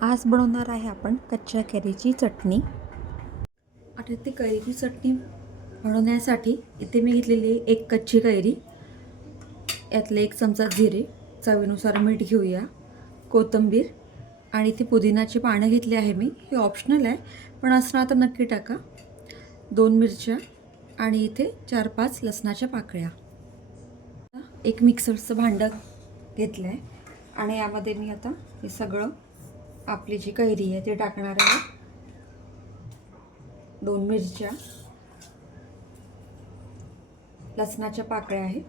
आज बनवणार आहे आपण कच्च्या कैरीची चटणी। आता इथे कैरीची चटणी बनवण्यासाठी इथे मी घेतलेली एक कच्ची कैरी, यातले 1 चमचा जिरे, चवीनुसार मीठ घेऊया, कोथिंबीर आणि इथे पुदिनाची पानं घेतली आहे मी। हे ऑप्शनल आहे पण असणार तर नक्की टाका। 2 मिरच्या आणि इथे 4-5 लसणाच्या पाकळ्या। एक मिक्सरचं भांडं घेतलं आहे आणि यामध्ये मी आता हे सगळं आपली जी कैरी आहे ती टाकणार आहे। 2 मिरच्या, लसणाच्या पाकळ्या आहेत,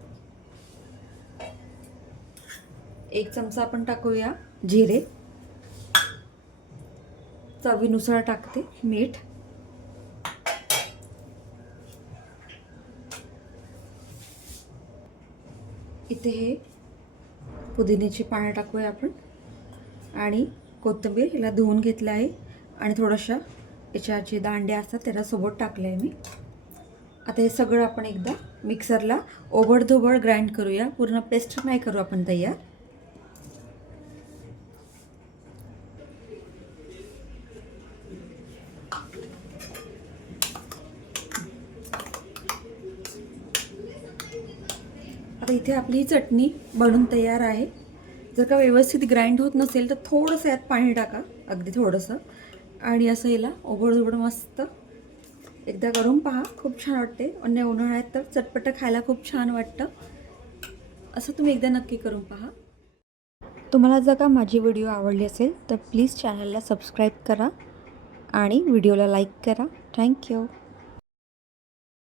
1 चमचा आपण टाकूया जिरे, चवीनुसार टाकते मीठ, इथे हे पुदिन्याची पानं टाकूया आपण आणि कोथिंबीर हिला धुवून घेतलं आहे आणि थोडंसं याच्या जे दांड्या असतात त्याला सोबत टाकलं आहे मी। आता हे सगळं आपण एकदा मिक्सरला ओबडधोबड ग्राइंड करूया, पूर्ण पेस्ट नाही करू आपण तयार। आता इथे आपली चटणी बनून तयार आहे। जर का व्यवस्थित ग्राइंड होत नसेल तर थोडंसं यात पाणी टाका, अगदी थोडंसं, आणि असं याला ओबडधोबड मस्त एकदा करून पहा, खूप छान वाटते। आणि उन्हाळ्यात तर चटपट खायला खूप छान वाटतं, असं तुम्ही एकदा नक्की करून पहा। तुम्हाला जर का माझी व्हिडिओ आवडली असेल तर प्लीज चॅनलला सबस्क्राईब करा आणि व्हिडिओला लाईक करा। थँक्यू।